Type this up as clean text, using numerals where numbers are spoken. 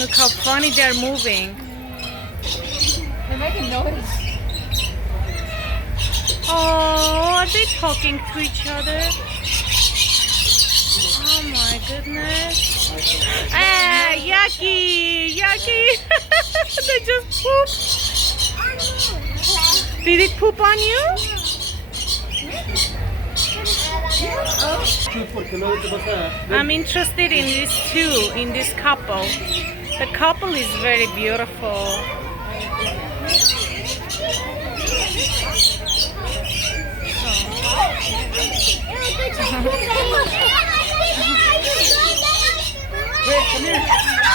Look how funny they're moving. They're making noise. Oh, are they talking to each other? Oh my goodness. Ah, yucky, yucky. They just pooped. Did it poop on you? I'm interested in these two, in this couple. The couple is very beautiful. Wait, come here.